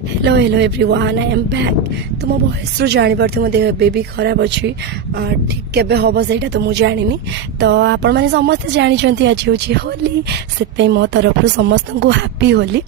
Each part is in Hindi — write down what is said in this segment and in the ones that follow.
Hello hello everyone I am back. तो मो वॉइस रू जापर मो देह भी खराब अच्छी ठीक केबे हम से तो मुझे जानी। तो आपण मैंने समस्ते जानते आज हूँ होली से मो तरफ समस्त को हापी होली।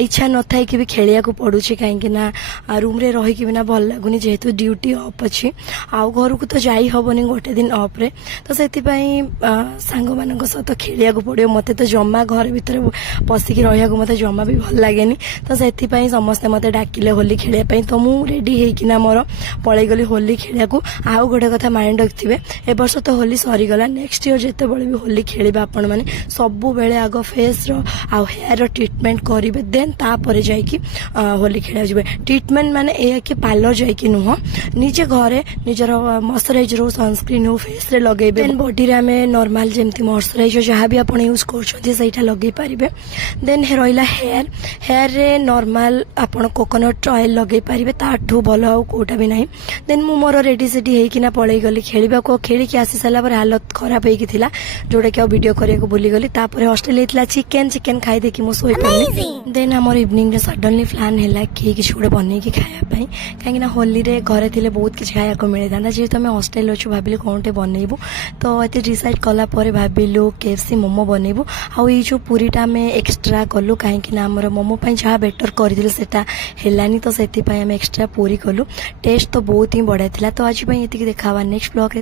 इच्छा न था कि भी खेलिया को पड़ू कहीं रूम रे रही ना भल लगुनि जेहेतु ड्यूटी अफ अच्छी आउ घर को तो जाई हबनी गोटे दिन अफ रे। तो से सांग मान सहित खेलिया को पड़ो मत तो जमा घर भितर पशिक रहा मत जमा भी भल लगे। तो से समस्ते मत डाकिले होली खेलिया तो मु रेडी होना मोर पलि गली होली खेलिया को। आउ गोटे कथा माइंड रखिथे ए वर्ष तो होली सरीगला नेक्स्ट ईयर जिते बड़े भी होली खेलिबा आपण माने सबु बेले आग फेस रो आ हेयर रो ट्रीटमेंट करिवे देन तापर जाईकी होली खेलिया जिवे। ट्रीटमेंट माने ए कि पार्लर जाईकी नुह निजे घरे निजर मॉइस्चराइजर हो सनस्क्रीन हो फेस रे लगेबे देन बॉडी रे हमें नॉर्मल जेमती मॉइस्चराइजर जहाँ भी आपण यूज करछथि सेटा लगेई परिबे। देन रहिला हेयर हेयर रे नॉर्मल आपण कोकोनट ऑयल लगे पारे ताठू भल आउ कोटा भी नहीं। देन मु मोर रेडी सेडी होना पलि गली खेलिबा को खेलिकी आसी सारा पर हालत खराब होता जोटा कि वीडियो करने को भूली गली। तापर हॉस्टेल होता चिकेन चिकेन खाई देखी मुझे शोई पड़ी। देन आमर इवनिंग सडनली प्लान है कि किसी गोटे बनईकी खायापाई कहीं होली रे घरे थे बहुत किसी खाया को मिल था जेहेतु आम हॉस्टेल अच्छु भाविलु कौन टे बनइबू। तो ये डिसाइड कलापर भाविलु केएफसी मोमो बनइबू। आउ ये जो पूरीटा आम एक्सट्रा कलु कहीं आमर मोमो जहाँ बेटर कर सेटा हेलानी तो से एक्सट्रा पूरी कलु। टेस्ट तो बहुत ही बढ़िया था। तो आज ये देखा नेक्स्ट ब्लॉग।